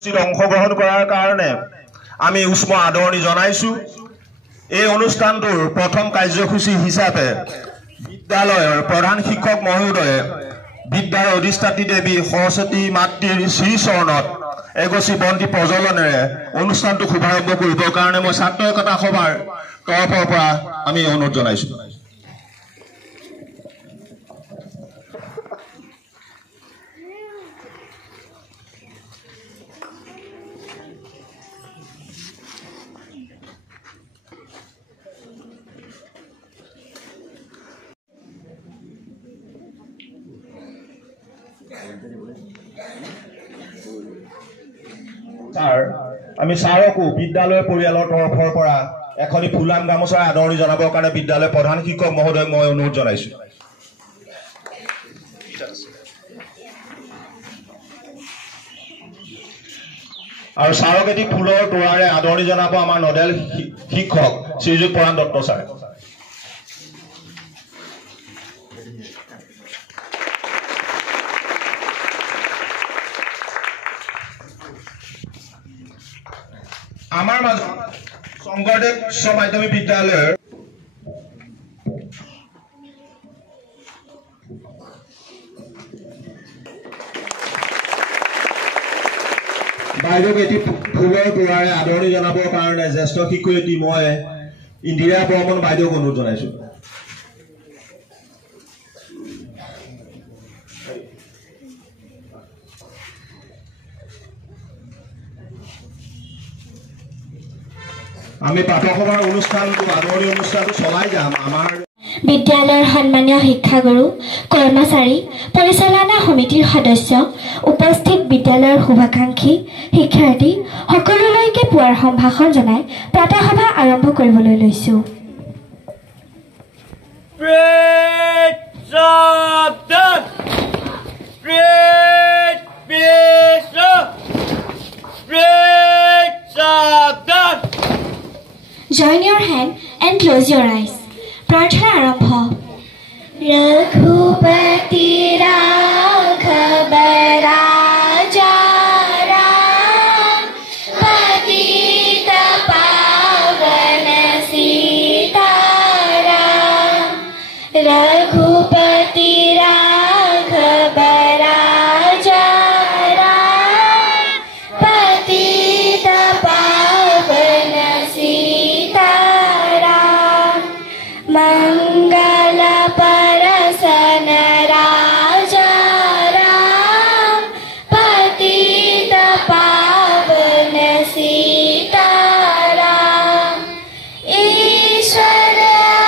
অংশগ্ৰহণ কৰাৰ কাৰণে আমি উষ্ম আদৰণি জনাইছো। এই অনুষ্ঠানটোৰ প্ৰথম কাৰ্যসূচী হিচাপে বিদ্যালয়ৰ প্ৰধান শিক্ষক মহোদয়ে বিদ্যাৰ অধিষ্ঠাত্ৰী দেৱী সৰস্বতী মাতৃৰ শ্ৰীচৰণত এগছি বন্তি প্ৰজ্বলনেৰে অনুষ্ঠানটো শুভাৰম্ভ কৰিবৰ কাৰণে মই ছাত্ৰ একতা সভাৰ তৰফৰ পৰা আমি অনুৰোধ জনাইছো। আমি ছাৰকো বিদ্যালয় পৰিয়ালৰ তৰফৰ পৰা এখনি ফুলাম গামোচাৰ আদৰণি জনাবৰ কাৰণে বিদ্যালয়ৰ প্ৰধান শিক্ষক মহোদয়ক মই অনুৰোধ জনাইছো। আৰু ছাৰক এটি ফুলৰ তোৰাৰে আদৰণি জনাব আমাৰ নডেল শিক্ষক শ্ৰীযুত পৰাণ দত্ত ছাৰ। আমাৰ মাজত শংকৰদেৱ উচ্চ মাধ্যমিক বিদ্যালয়ৰ বাইদেউক এটি ফুলৰ তোৰাৰে আদৰণি জনাবৰ কাৰণে জ্যেষ্ঠ শিক্ষয়িত্ৰী মই ইন্দিৰা বৰ্মন বাইদেউক অনুৰোধ জনাইছো। আমি পাঠসভাৰ অনুষ্ঠানটো আদৰণি অনুষ্ঠানটো চলাই যাম। আমাৰ বিদ্যালয়ৰ সন্মানীয় শিক্ষাগুৰু, কৰ্মচাৰী, পৰিচালনা সমিতিৰ সদস্য, উপস্থিত বিদ্যালয়ৰ শুভাকাংক্ষী, শিক্ষাৰ্থী সকলোলৈকে পুৱাৰ সম্ভাষণ জনাই প্ৰাতঃসভা আৰম্ভ কৰিবলৈ লৈছো। Join your hand and close your eyes. प्रार्थना आरंभ। रघुपति राघव राजा राम, पतित पावन सीताराम। रघुपति राघव राजा राम, पतित पावन मंगल परसन राजा राम, पतित पावन सीताराम। ईश्वर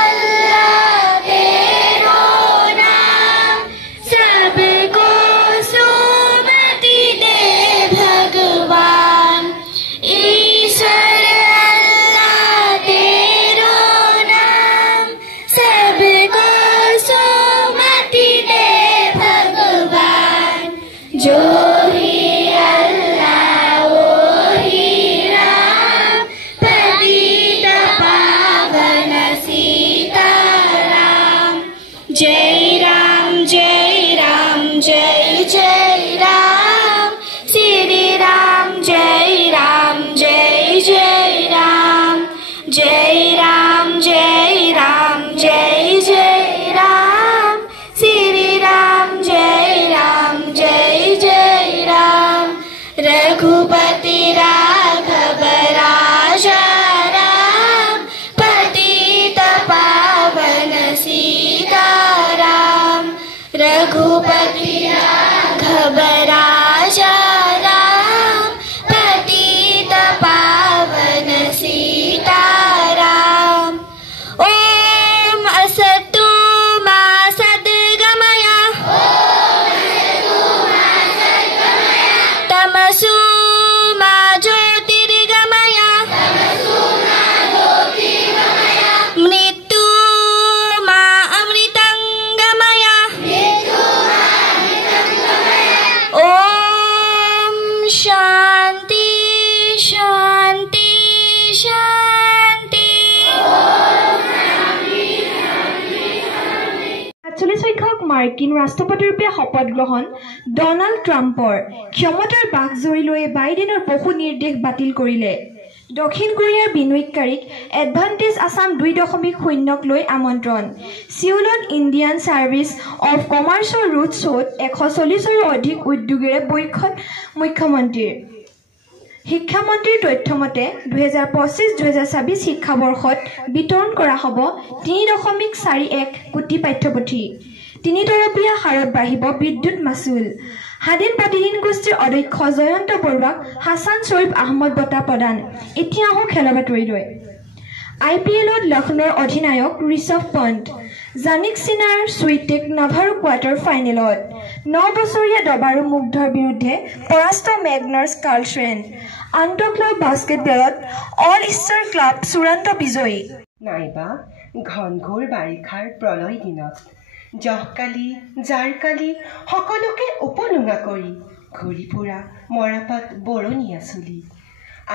अल्लाह तेरो नाम, सबको सुमति दे भगवान। ईश्वर जो ही अल्लाह वो ही राम, पतित पावन सीताराम। जय राम जय राम जय जय राम, श्री राम जय राम जय जय राम। जय राम जय राम जय जय राम, श्री राम जय राम जय जय राम। रघुपति राघव राजा राम, पतित पावन सीताराम। रघुपति राघव राजा राम, पतित पावन सीताराम। ओम असतु मा सद्गमय, तमसु मा ज्योतिर्गमय, मृत्यु मा अमृतंगमय। ओम शांति शांति शांति। 48 সংখ্যক মাৰ্কিন ৰাষ্ট্ৰপতিৰূপে শপত গ্ৰহণ ডনাল্ড ট্ৰাম্পৰ ক্ষমতাৰ বাঘজৰী লৈ বাইডেনৰ বহু নিৰ্দেশ বাতিল কৰিলে দক্ষিণ কোৰিয়াৰ বিনিয়োগকাৰীক এডভান্টেজ আছাম 2.0ক লৈ আমন্ত্ৰণ সিউলত ইণ্ডিয়ান ছাৰ্ভিচ অফ কমাৰ্চৰ ৰুট শ্ব'ত 140ৰো অধিক উদ্যোগীৰে বৈঠক মুখ্যমন্ত্ৰীৰ শিক্ষামন্ত্ৰীৰ তথ্যমতে 2025-2026 শিক্ষাবৰ্ষত বিতৰণ কৰা হ'ব 3.41 কোটি পাঠ্যপুথি 3 তৰপীয়া হাৰত বাঢ়িব বিদ্যুৎ মাচুল স্বাধীন প্ৰতিদিন গোষ্ঠীৰ অধ্যক্ষ জয়ন্ত বৰুৱাক হাছান শ্বৰীফ আহমদ বঁটা প্ৰদান এতিয়া আহোঁ খেলৰ বাতৰিলৈ IPLত লক্ষ্ণৌৰ অধিনায়ক ঋষভ পন্ত জানিক সিনাৰ সুইটেক নাভাৰো কোৱাৰ্টাৰ ফাইনেলত 9 বছৰীয়া দবাৰু মুগ্ধৰ বিৰুদ্ধে পৰাস্ত মেগনাৰ্ছ কাৰ্লশ্ৰেন আন্তঃক্লাব বাস্কেটবলত অল ইষ্টাৰ ক্লাব চূড়ান্ত বিজয়ী নাইবা ঘনঘোৰ বাৰিষাৰ প্ৰলয় দিনত জহকালি জাৰকালি সকলোকে উপলুঙা কৰি ঘূৰি ফুৰা মৰাপাত বৰণীয়া চুলি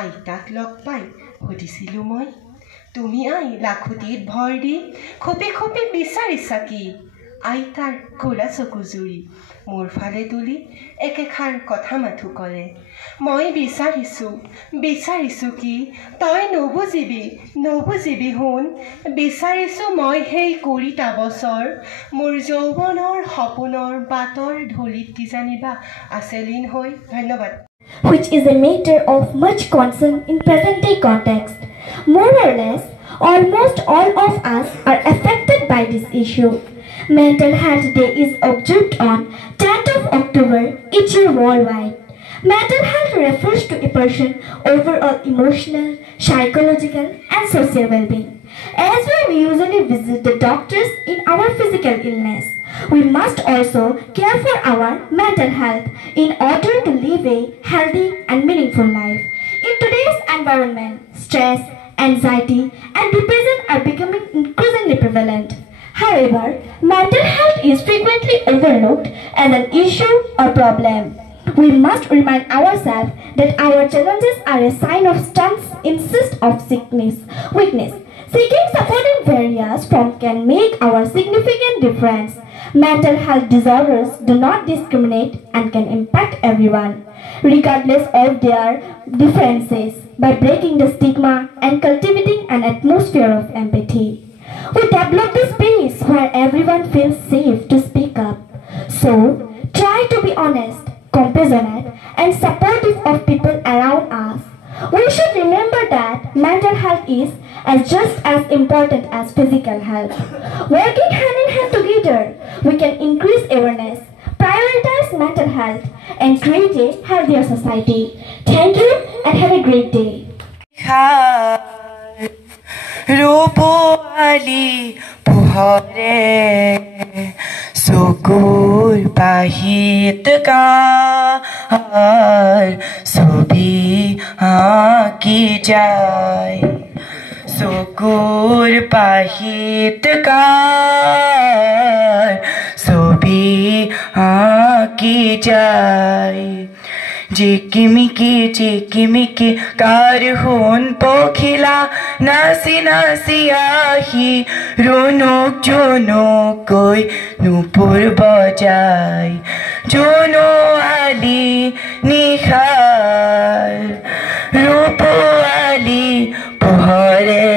আইতাক লগ পাই সুধিছিলোঁ মই তুমি আই লাখুটিত ভৰ দি খপি খপি বিচাৰিছা কি আইতাৰ ক'লা চকু জুৰি মোৰ ফালে তুলি একেষাৰ কথা মাথো ক'লে মই বিচাৰিছোঁ কি তই নুবুজিবি শুন বিচাৰিছোঁ মই সেই 20টা বছৰ মোৰ যৌৱনৰ সপোনৰ বাটৰ ধূলিত কিজানিবা আছে লীন হৈ ধন্যবাদ which is a matter of much concern in present-day context. More or less, almost all of us are affected by this issue. Mental Health Day is observed on 10th of October each year worldwide. Mental health refers to a person's overall emotional, psychological, and social well-being. As we usually visit the doctors in our physical illness, we must also care for our mental health in order to live a healthy and meaningful life. In today's environment, stress, anxiety, and depression are becoming increasingly prevalent. However, mental health is frequently overlooked as an issue or problem. We must remind ourselves that our challenges are a sign of strength instead of weakness. Seeking support in various forms can make our significant difference. Mental health disorders do not discriminate and can impact everyone, regardless of their differences, by breaking the stigma and cultivating an atmosphere of empathy. We develop a space where everyone feels safe to speak up. So, try to be honest, compassionate, and supportive of people around us. We should remember that mental health is just as important as physical health. Working hand in hand together, we can increase awareness, prioritize mental health, and create a healthier society. Thank you and have a great day. ৰূপৱালী পোহৰে চকুৰ পাহিত কাৰ ছবি আঁকি যায় চকুৰ পাহিত কাৰ ছবি আঁকি যায় জিকিমিকি কাৰ সোণ পখিলা নাচি নাচি আহি ৰুণুক জুনুকৈ নুপুৰ বজাই জোনোৱালী নিশাৰ ৰূপৱালী পোহৰে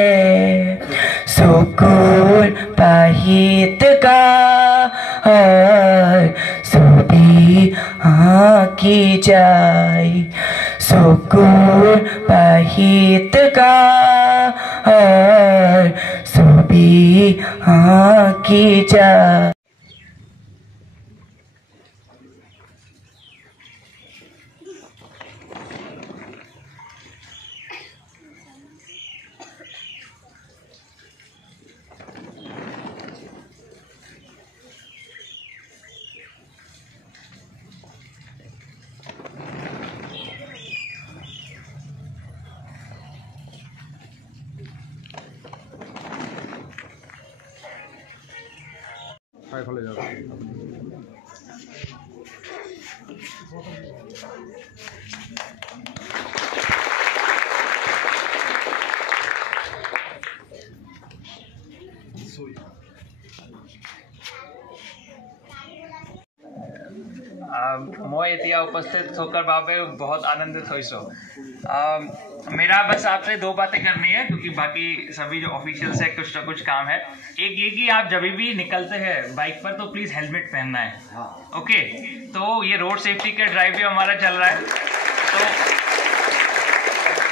চকুৰ পাহিত কাৰ ছবি আঁকি যায় চকুৰ পাহিত কাৰ ছবি আঁকি যায় ফালে যাও मैं इतना उपस्थित होकर बाबे बहुत आनंदित हुई। मेरा बस आपसे 2 बातें करनी है, क्योंकि बाकी सभी जो ऑफिशियल्स है कुछ ना कुछ काम है। एक ये कि आप जब भी निकलते हैं बाइक पर तो प्लीज हेलमेट पहनना है। ओके, तो ये रोड सेफ्टी का ड्राइव भी हमारा चल रहा है, तो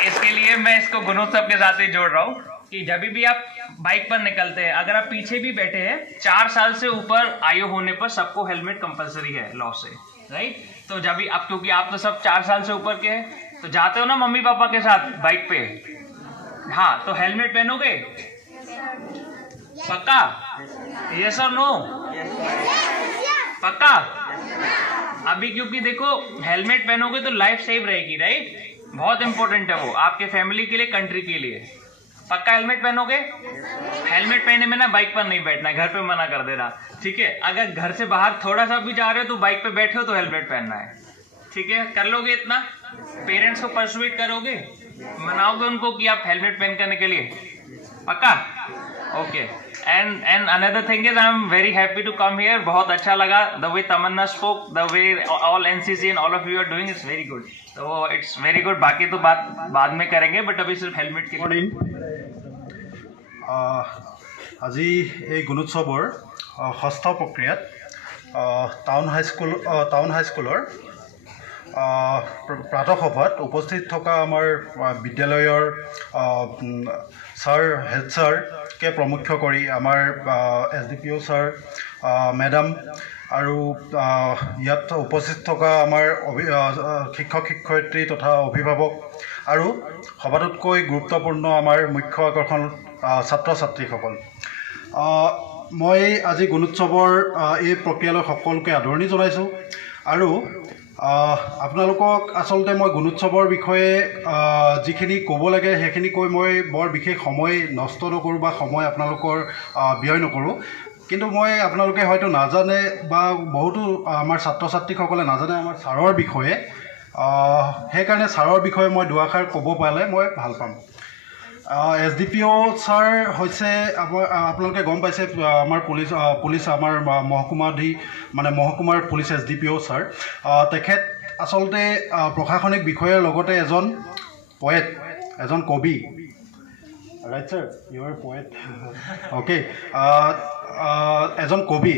इसके लिए मैं इसको गुणोत्सव के साथ ही जोड़ रहा हूँ कि जब भी आप बाइक पर निकलते हैं, अगर आप पीछे भी बैठे हैं, 4 साल से ऊपर आयु होने पर सबको हेलमेट कंपलसरी है लॉ से, राइट। तो जब भी आप, क्योंकि आप तो सब 4 साल से ऊपर के हैं, तो जाते हो ना मम्मी पापा के साथ बाइक पे, हाँ, तो हेलमेट पहनोगे पक्का? यस और नो? पक्का? अभी क्योंकि देखो हेलमेट पहनोगे तो लाइफ सेव रहेगी, राइट। बहुत इंपॉर्टेंट है वो, आपके फैमिली के लिए, कंट्री के लिए। पक्का हेलमेट पहनोगे? हेलमेट पहने में ना बाइक पर नहीं बैठना है, घर पे मना कर देना, ठीक है। अगर घर से बाहर थोड़ा सा भी जा रहे हो तो बाइक पे बैठे हो तो हेलमेट पहनना है, ठीक है। कर लोगे इतना? पेरेंट्स को परसुएट करोगे, मनाओगे उनको कि आप हेलमेट पहन करने के लिए? पक्का? Okay. And another thing is I am very happy to come here. बहुत अच्छा लगा the way Tamanna spoke, the way all NCC and all of you are doing, it's very good. तो इट्स वेरी गुड। बाकी तो बात बाद में करेंगे, बट अभी सिर्फ हेलमेट के लिए। আজি এই গুণোৎসৱৰ 6ষ্ঠ প্ৰক্ৰিয়াত টাউন হাইস্কুলৰ প্ৰাতঃসভাত উপস্থিত থকা আমাৰ বিদ্যালয়ৰ ছাৰ, হেড ছাৰকে প্ৰমুখ্য কৰি আমাৰ SDPO ছাৰ, মেডাম আৰু ইয়াত উপস্থিত থকা আমাৰ শিক্ষক শিক্ষয়িত্ৰী তথা অভিভাৱক আৰু সবাতোতকৈ গুৰুত্বপূৰ্ণ আমাৰ মুখ্য আকৰ্ষণ ছাত্ৰ ছাত্ৰীসকল, মই আজি গুণোৎসৱৰ এই প্ৰক্ৰিয়ালৈ সকলোকে আদৰণি জনাইছোঁ। আৰু আপোনালোকক আচলতে মই গুণোৎসৱৰ বিষয়ে যিখিনি ক'ব লাগে সেইখিনি কৈ মই বৰ বিশেষ সময় নষ্ট নকৰোঁ বা সময় আপোনালোকৰ ব্যয় নকৰোঁ। কিন্তু মই আপোনালোকে হয়তো নাজানে বা বহুতো আমাৰ ছাত্ৰ ছাত্ৰীসকলে নাজানে আমাৰ ছাৰৰ বিষয়ে, সেইকাৰণে ছাৰৰ বিষয়ে মই দুআষাৰ ক'ব পালে মই ভাল পাম। SDPO ছাৰ হৈছে আপোনালোকে গম পাইছে আমাৰ পুলিচ আমাৰ মহকুমাৰ পুলিচ SDPO ছাৰ। তেখেত আচলতে প্ৰশাসনিক বিষয়াৰ লগতে এজন পয়েট, এজন কবি, right sir, you are poet, okay, এজন কবি,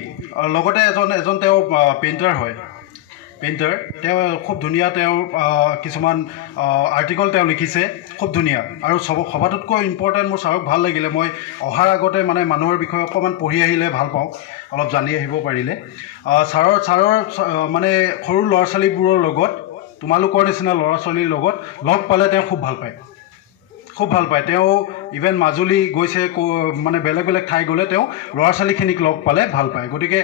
লগতে এজন তেওঁ পেইণ্টাৰ হয়, পেইণ্টাৰ। তেওঁ খুব ধুনীয়া, তেওঁ কিছুমান আৰ্টিকল তেওঁ লিখিছে, খুব ধুনীয়া। আৰু সবাতোতকৈ ইম্পৰ্টেণ্ট মোৰ ছাৰক ভাল লাগিলে, মই অহাৰ আগতে মানে মানুহৰ বিষয়ে অকণমান পঢ়ি আহিলে ভাল পাওঁ, অলপ জানি আহিব পাৰিলে। ছাৰৰ মানে সৰু ল'ৰা ছোৱালীবোৰৰ লগত, তোমালোকৰ নিচিনা ল'ৰা ছোৱালীৰ লগত লগ পালে তেওঁ খুব ভাল পায়, খুব ভাল পায়। তেওঁ ইভেন মাজুলী গৈছে, মানে বেলেগ বেলেগ ঠাই গ'লে তেওঁ ল'ৰা ছোৱালীখিনিক লগ পালে ভাল পায়। গতিকে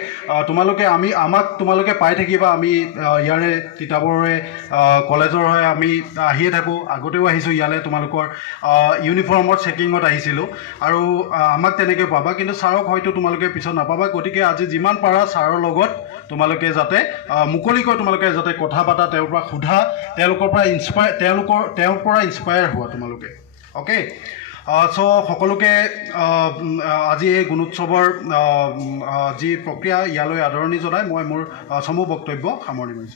তোমালোকে পাই থাকিবা। আমি ইয়াৰে তিতাবৰৰে কলেজৰ হৈ আমি আহিয়ে থাকোঁ, আগতেও আহিছোঁ ইয়ালৈ, তোমালোকৰ ইউনিফৰ্মৰ চেকিঙত আহিছিলোঁ, আৰু আমাক তেনেকৈ পাবা। কিন্তু ছাৰক হয়তো তোমালোকে পিছত নাপাবা। গতিকে আজি যিমান পাৰা ছাৰৰ লগত তোমালোকে যাতে মুকলিকৈ তোমালোকে যাতে কথা পাতা, তেওঁৰ পৰা সোধা, তেওঁৰ পৰা ইনস্পায়াৰ হোৱা তোমালোকে। অ'কে, চ' সকলোকে আজি এই গুণোৎসৱৰ যি প্ৰক্ৰিয়া ইয়ালৈ আদৰণি জনাই মই মোৰ চমু বক্তব্য সামৰণি মাৰিছোঁ।